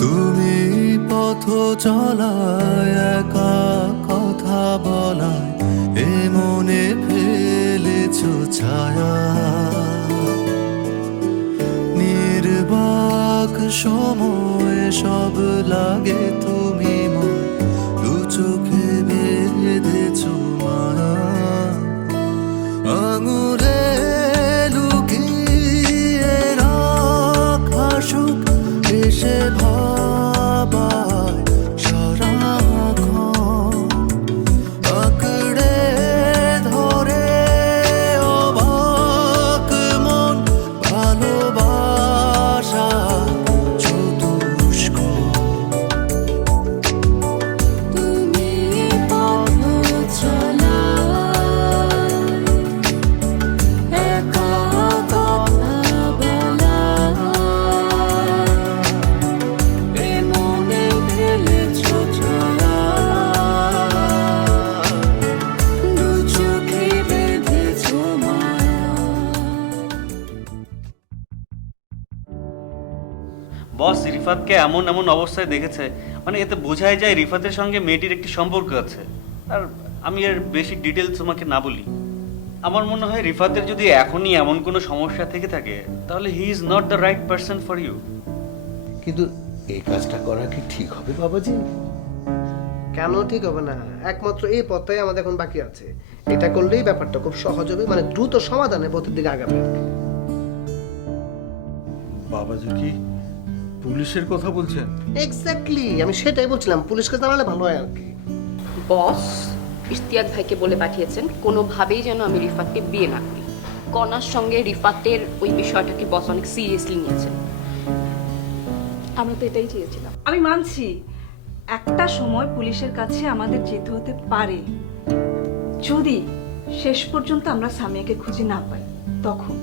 তুমি পথ চলায় একা কথা বলায় এ মনে ফেলেছো ছায়া, নির্বাক সময় সব লাগে তুমি মন, দু চোখে বেঁধেছো মায়া, আঙুলে লুকিয়ে রাখা সুখ এসে ভাবায় সারাক্ষণ, আঁকড়ে ধরে অবাক মন, ভালোবাসা চতুষ্ক। তুমি পথ চলা একা কথা বলা, এ মনে ফেলেছো ছায়া, দু চোখে বেঁধেছো মায়া। বস রিফাতকে এমন এমন অবস্থায় দেখেছে, মানে এতে বোঝাই যায় রিফাতের সঙ্গে মেয়েটির একটি সম্পর্ক আছে। আর আমি এর বেশি ডিটেলস তোমাকে না বলি, আমার মনে হয় রিফাতের যদি এখনই এমন কোনো সমস্যা থেকে থাকে তাহলে he is not the right person for you. কিন্তু এই কাজটা করা কি ঠিক হবে বাবাজি? কেন ঠিক হবে না? একমাত্র এই পথটাই আমাদের এখন বাকি আছে। এটা করলেই ব্যাপারটা খুব সহজ হবে, মানে দ্রুত সমাধানের পথের দিকে আগাবে। বাবাজি কি পুলিশের কথা বলছেন? এক্স্যাক্টলি, আমি সেটাই বলছিলাম, পুলিশকে জানালে ভালো হয় আর কি। বস ইশতিয়াক ভাইকে বলে পাঠিয়েছেন কোনোভাবেই যেন আমি রিফাতকে বিয়ে না করি। কনার সঙ্গে রিফাতের ওই বিষয়টাকে বস অনেক সিরিয়াসলি নিয়েছেন। আমরা তো এটাই চেয়েছিলাম। আমি মানছি একটা সময় পুলিশের কাছে আমাদের যেতে হতে পারে, যদি শেষ পর্যন্ত আমরা সামিয়াকে খুঁজে না পাই তখন।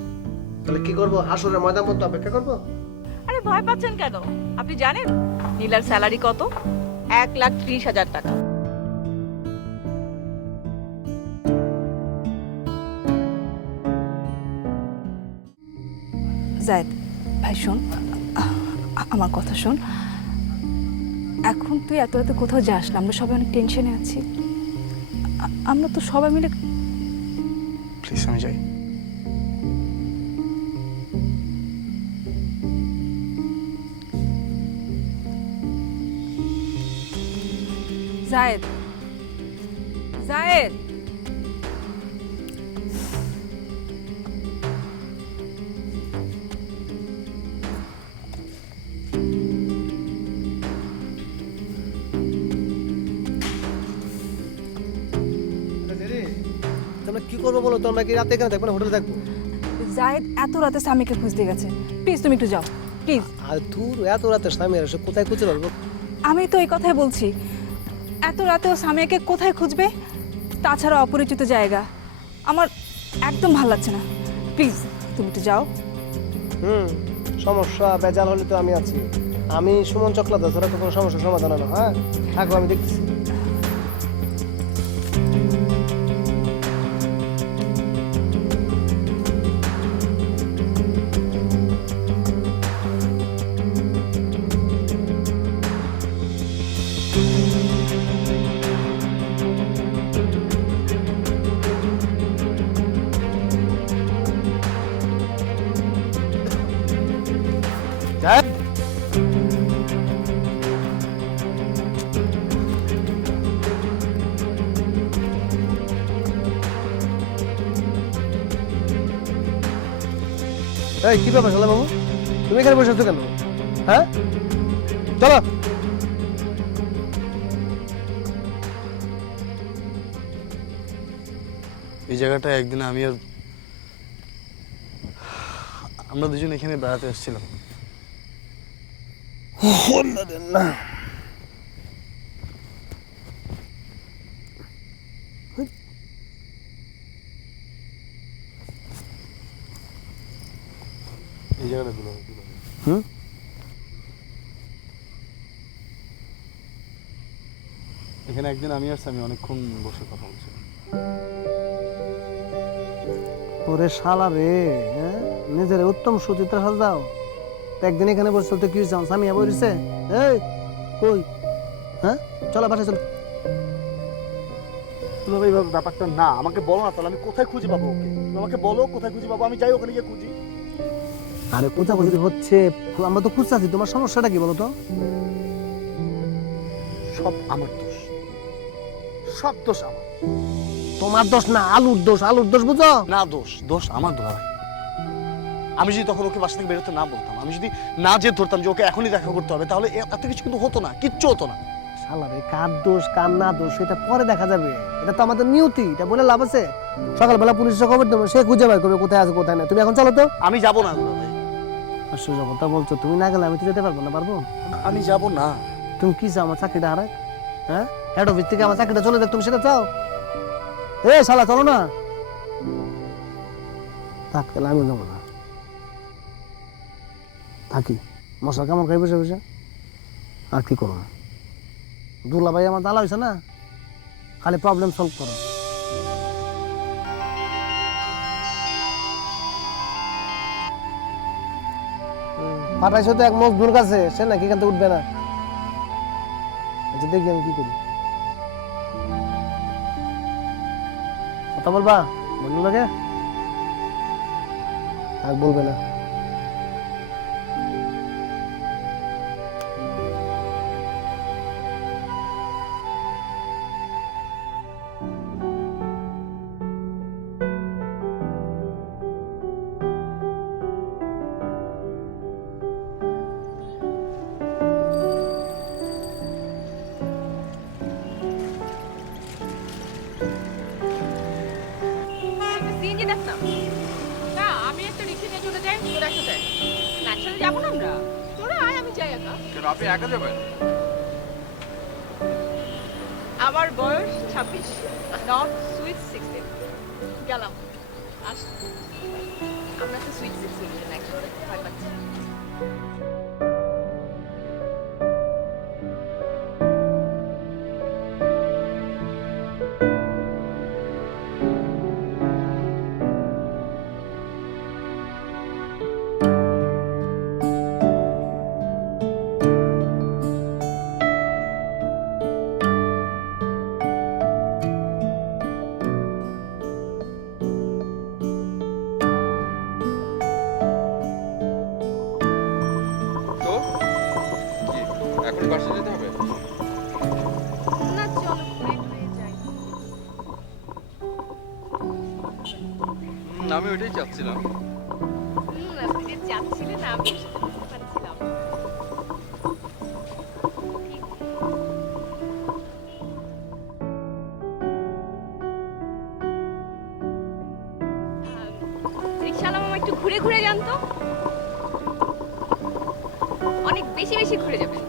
তাহলে কি করবো? হাসরের ময়দান পর্যন্ত অপেক্ষা করবো? আরে ভয় পাচ্ছেন কেন? আপনি জানেন নীলার স্যালারি কত? 1,30,000 টাকা। জায়েদ ভাই শোন, আমার কথা শোন। এখন তুই এত এত কোথাও যাস না, আমরা সবাই অনেক টেনশনে আছি। আমরা তো সবাই মিলে, প্লিজ আমি যাই। জায়েদ জায়েদ তোমরা কি করবো বলো তো? আমরা কি রাতে এখানে থাকবো না হোটেলে থাকবো? জায়েদ এত রাতে স্বামীকে খুঁজতে গেছে, প্লিজ তুমি একটু যাও প্লিজ। আর দূর এত রাতে স্বামী এসে কোথায় খুঁজে পারবো? আমি তো এই কথাই বলছি, এত রাতেও স্বামীকে কোথায় খুঁজবে? তাছাড়া অপরিচিত জায়গা, আমার একদম ভালো লাগছে না। প্লিজ তুমি একটু যাও। সমস্যা বেজাল হলে তো আমি আছি। আমি সুমন চকলা দাস, ওরা তো কোনো সমস্যার সমাধান হলো। হ্যাঁ থাকো, আমি দেখতেছি। এই কি ব্যাপার শালা বাবু, তুমি এখানে বসে আছো কেন? হ্যাঁ চলো। এই জায়গাটা একদিন আমি আর আমরা দুজন এখানে বেড়াতে এসেছিলাম। এই জায়গাটা দিল। এখানে একদিন আমি আর স্বামী অনেকক্ষণ বসে কথা বলছিলাম। ওরে শালা রে, হ্যাঁ নিজের উত্তম সুচিত্রা সাজ দাও। তো একদিন এখানে বসে তো কি হয়েছে স্বামী আবার হয়েছে এই কই হ্যাঁ চলো বাসায় চলো দুলাভাই এইভাবে ব্যাপারটা না, আমাকে বলো না তাহলে আমি কোথায় খুঁজে পাবো ওকে? তুমি আমাকে বলো কোথায় খুঁজে পাবো, আমি যাই ওখানে গিয়ে খুঁজি। আরে খোঁজাখুঁজি হচ্ছে, আমরা তো খুঁজতেছি, তোমার সমস্যাটা কি বলো তো? সব আমার দোষ, সব দোষ আমার। তোমার দোষ না, আলুর দোষ, আলুর দোষ বুঝো না, দোষ দোষ আমার দুলাভাই। আমি যদি তখন ওকে বাসা থেকে বেরোতে না বলতাম, আমি যদি না জেদ ধরতাম যে ওকে এখনই দেখা করতে হবে, তাহলে এত কিছু কিন্তু হতো না, কিচ্ছু হতো না। শালা রে, কার দোষ কার না দোষ সেটা পরে দেখা যাবে, এটা তো আমাদের নিয়তি, এটা বলে লাভ আছে? সকালবেলা পুলিশের খবর দেবো, সে খুঁজে বের করবে কোথায় আছে কোথায় না। তুমি এখন চলো তো। আমি যাবো না দুলাভাই। আশ্চর্য কথা বলছো, তুমি না গেলে আমি তো যেতে পারবো না। পারবো? আমি যাবো না। তুমি কি চাও আমার চাকরিটা হারাক? হ্যাঁ, হেড অফিস থেকে আমার চাকরিটা চলে যাক, তুমি সেটা চাও? এ শালা চলো না। থাক তাহলে আমি যাবো না, থাকি মশা কেমন খাই বসে বসে, আর কি করবো? দুলা ভাই আমার দালা হয়েছে না, খালি প্রবলেম সলভ করো। পাঠাইছো তো এক মজদুর কাছে, সে নাকি এখান থেকে উঠবে না। আচ্ছা দেখি আমি কি করি। কথা বলবা বন্ধু লাগে? আর বলবে না। সিএনজি দেখ না। না, আমি একটা রিক্সা নিয়ে চলে যাই, তোরা একসাথে। না, একসাথে যাবো না আমরা। তোরা আয়, আমি যাই একা। কেন আপনি একা যাবেন? আমার বয়স 26, নট সুইট 16। গেলাম, আস। আমরা তো সুইট 16 একসাথে ভয় পাচ্ছি। তো কি এখন বাসা যেতে হবে? না, চলো ঘুরে ঘুরে যাই। আমি ওইটাই চাচ্ছিলাম। আপনি যে যাচ্ছিলেন, আমি সেটা বুঝতে পারছিলাম। রিকশাওয়ালা মামা একটু ঘুরে ঘুরে যান তো, অনেক বেশি বেশি ঘুরে যাবেন।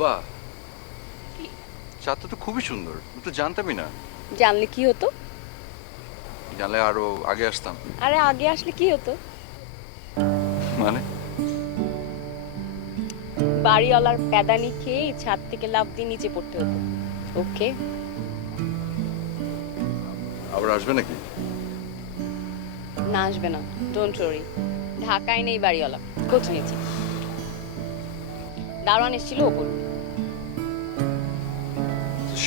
বাহ, চাঁদটা তো খুবই সুন্দর, আমি তো জানতামই না। জানলে কি হতো? জানলে আরো আগে আসতাম। আরে আগে আসলে কি হতো? মানে বাড়িওয়ালার প্যাদানি খেয়ে ছাদ থেকে লাফ দিয়ে নিচে পড়তে হতো। ওকে, আবার আসবে নাকি? না আসবে না, ডোন্ট ওয়ারি। ঢাকায় নেই বাড়িওয়ালা, খোঁজ নিয়েছি। দারোয়ান এসেছিল, ও বলল।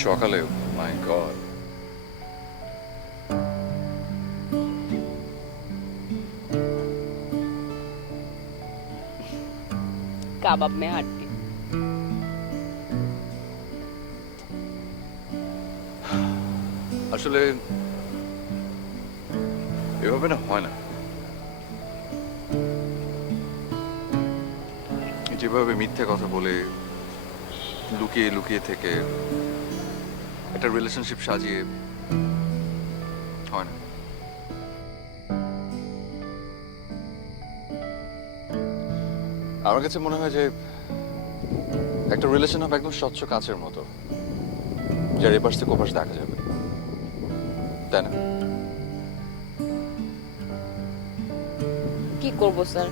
সকালে? মাই গড। কাবাব মে হাড্ডি। আসলে এভাবে না হয় না। যেভাবে মিথ্যে কথা বলে, লুকিয়ে লুকিয়ে থেকে একটা রিলেশনশিপ সাজিয়ে হয় না। আমার কাছে মনে হয় যে একটা রিলেশন হবে একদম স্বচ্ছ কাচের মতো, যার এপাশ থেকে ওপাশ দেখা যাবে, তাই না? কি করব স্যার,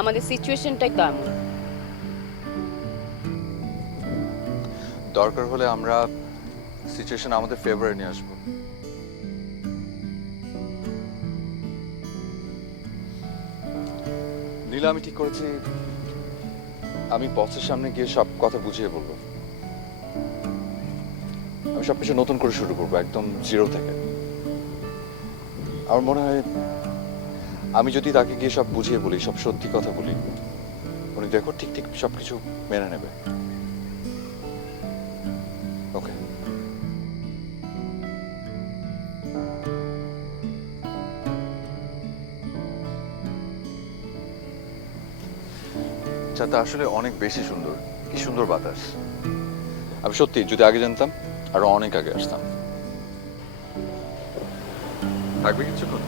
আমাদের সিচুয়েশনটাই তো এমন। দরকার হলে আমরা সিচুয়েশন আমাদের ফেভারে নিয়ে আসবো। নীলা, আমি ঠিক করেছি আমি বসের সামনে গিয়ে সব কথা বুঝিয়ে বলবো। আমি সবকিছু নতুন করে শুরু করবো, একদম জিরো থেকে। আমার মনে হয় আমি যদি তাকে গিয়ে সব বুঝিয়ে বলি, সব সত্যি কথা বলি, উনি দেখো ঠিক ঠিক সবকিছু মেনে নেবে। ওকে। চাঁদটা আসলে অনেক বেশি সুন্দর, কি সুন্দর বাতাস। আমি সত্যি যদি আগে জানতাম আরো অনেক আগে আসতাম। থাকবে কিছুক্ষণ?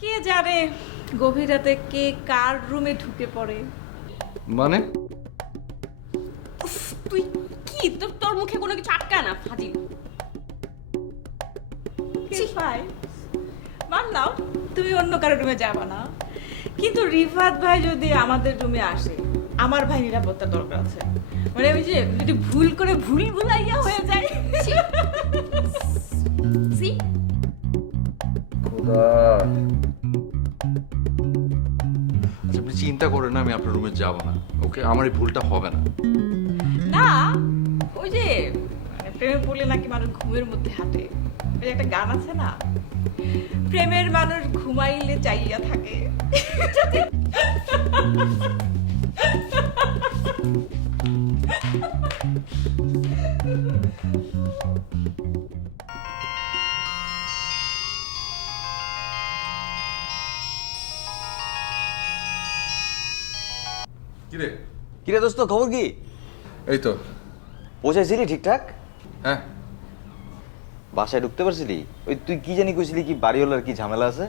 কে জানে গভীর রাতে কে কার রুমে ঢুকে পড়ে। মানে তুই কি, তোর মুখে কোনো কিছু আটকায় না ফাজিল। ভাই মানলাম তুমি অন্য কারো রুমে যাবা না, কিন্তু রিফাত ভাই যদি আমাদের রুমে আসে, আমার ভাই নিরাপত্তা দরকার আছে। মানে ওই যে যদি ভুল করে ভুল ভুলাইয়া হয়ে যায়। আচ্ছা, আপনি চিন্তা করেন না, আমি আপনার রুমে যাব না। ওকে, আমার এই ভুলটা হবে না। না ওই যে মানে প্রেমে পড়লে নাকি মানুষ ঘুমের মধ্যে হাঁটে, ওই যে একটা গান আছে না, প্রেমের মানুষ ঘুমাইলে চাইয়া থাকে। কিরে? কিরে দোস্ত, খবর কি? এই তো। পৌঁছাইছিলি ঠিকঠাক? হ্যাঁ। বাসায় ঢুকতে পারছিলি? ওই তুই কি জানি কইছিলি কি বাড়িওয়ালার কি ঝামেলা আছে?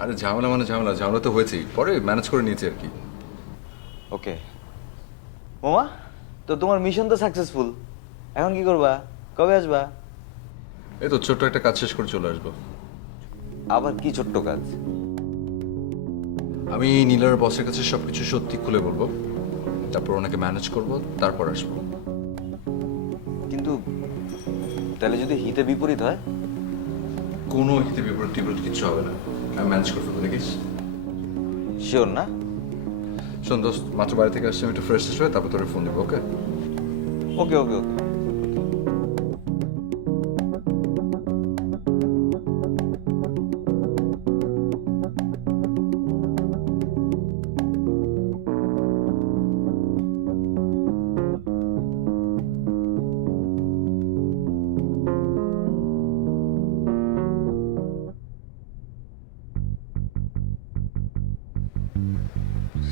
আরে ঝামেলা মানে ঝামেলা, ঝামেলা তো হয়েছেই, পরে ম্যানেজ করে নিয়েছি আর কি। ওকে মামা, তো তোমার মিশন তো সাকসেসফুল, এখন কি করবা? কবে আসবা? এই তো ছোট্ট একটা কাজ শেষ করে চলে আসবো। আবার কি ছোট্ট কাজ? আমি নীলার বসের কাছে সবকিছু সত্যি খুলে বলবো, তারপর ওনাকে ম্যানেজ করব, তারপর আসবো। কিন্তু তাহলে যদি হিতে বিপরীত হয়? কোনো হিতে বিপরীত টিপরীত কিছু হবে না, আমি ম্যানেজ করে ফেলবো, দেখিস। শিওর না? শোন দোস্ত, মাত্র বাড়ি থেকে আসছি, আমি একটু ফ্রেশ হয়ে তারপর তোরে ফোন দিব, ওকে? ওকে ওকে ওকে।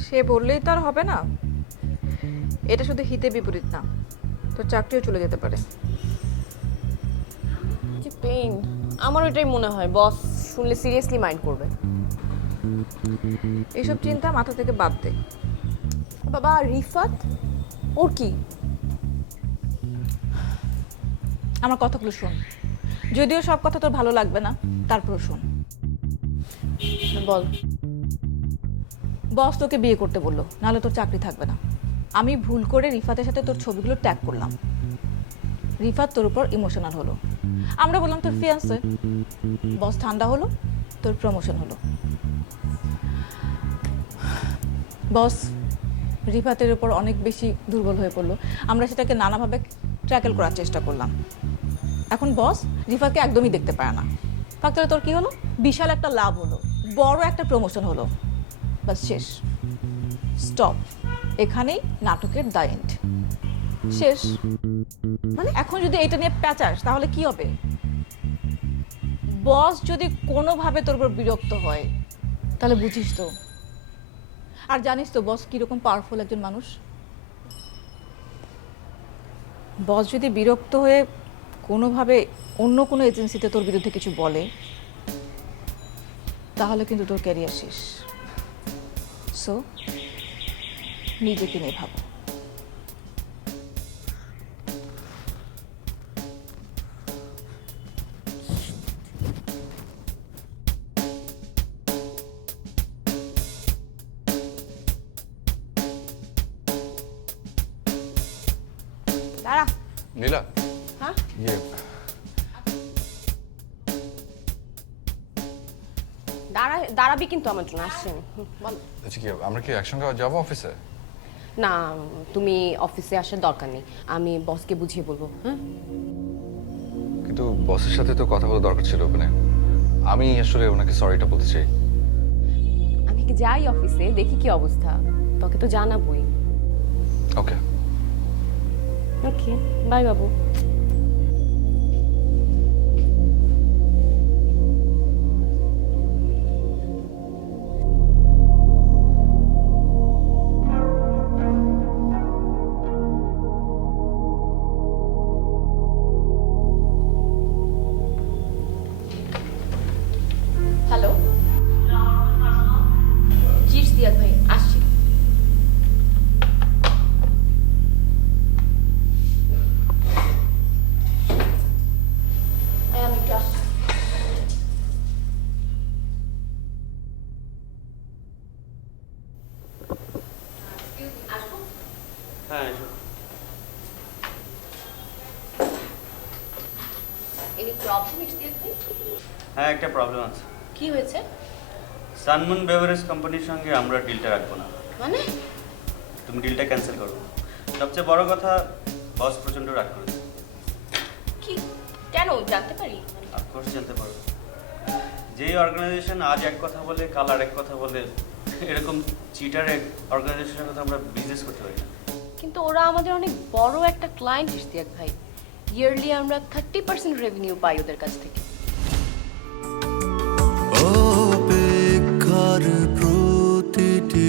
সে বললেই তো আর হবে না। এটা শুধু হিতে বিপরীত না, তোর চাকরিও চলে যেতে পারে। কি পেইন, আমার ওইটাই মনে হয় বস শুনলে সিরিয়াসলি মাইন্ড করবে। এইসব চিন্তা মাথা থেকে বাদ দে। বাবা রিফাত, ওর কি? আমার কথাগুলো শোন, যদিও সব কথা তোর ভালো লাগবে না, তারপরও শোন। বল। বস তোকে বিয়ে করতে বললো, নাহলে তোর চাকরি থাকবে না। আমি ভুল করে রিফাতের সাথে তোর ছবিগুলো ট্যাগ করলাম। রিফাত তোর উপর ইমোশনাল হলো, আমরা বললাম তোর ফিয়ান্সে। বস ঠান্ডা হলো, তোর প্রমোশন হলো। বস রিফাতের উপর অনেক বেশি দুর্বল হয়ে পড়লো, আমরা সেটাকে নানাভাবে ট্র্যাকেল করার চেষ্টা করলাম। এখন বস রিফাতকে একদমই দেখতে পায় না। ফাঁকতারে তোর কি হলো? বিশাল একটা লাভ হলো, বড় একটা প্রমোশন হলো। বাস শেষ, স্টপ। এখানেই নাটকের দ্য এন্ড, শেষ। মানে এখন যদি এটা নিয়ে প্যাচাস তাহলে কি হবে? বস যদি কোনোভাবে তোর উপর বিরক্ত হয় তাহলে বুঝিস তো। আর জানিস তো বস কিরকম পাওয়ারফুল একজন মানুষ। বস যদি বিরক্ত হয়ে কোনোভাবে অন্য কোনো এজেন্সিতে তোর বিরুদ্ধে কিছু বলে তাহলে কিন্তু তোর ক্যারিয়ার শেষ। সো নিজেকে নিয়ে ভাবো। দাঁড়া। নীলা, হ্যাঁ দাঁড়াবি কিন্তু আমার জন্য আসছে। বল। আচ্ছা কি আমরা কি একসঙ্গে যাবো অফিসে? না, তুমি অফিসে আসার দরকার নেই, আমি বসকে বুঝিয়ে বলবো। হ্যাঁ কিন্তু বসের সাথে তো কথা বলা দরকার ছিল, মানে আমি আসলে ওনাকে সরিটা বলতে চাই। আমি কি যাই অফিসে, দেখি কি অবস্থা, তোকে তো জানাবই। ওকে ওকে, বাই বাবু। হ্যালো, জি ইশতিয়াক ভাই, আসছি। আমি একটু আসছি। হ্যাঁ এসো। এনি প্রবলেম ইশতিয়াক ভাই? হ্যাঁ একটা প্রবলেম আছে। কি হয়েছে? সানমুন বেভারেজ কোম্পানির সঙ্গে আমরা ডিলটা রাখবো না। মানে? তুমি ডিলটা ক্যান্সেল করো। সবচেয়ে বড় কথা, বস প্রচণ্ড রাগ করেছে। কি, কেন জানতে পারি? অফকোর্স জানতে পারো। যেই অর্গানাইজেশন আজ এক কথা বলে কাল আর এক কথা বলে, এরকম চিটার অর্গানাইজেশনের কথা আমরা বিজনেস করতে পারি না। কিন্তু ওরা আমাদের অনেক বড় একটা ক্লায়েন্ট ইশতিয়াক ভাই। ইয়ারলি আমরা 30% রেভিনিউ পাই ওদের কাছ থেকে। অপেক্ষার প্রতিটি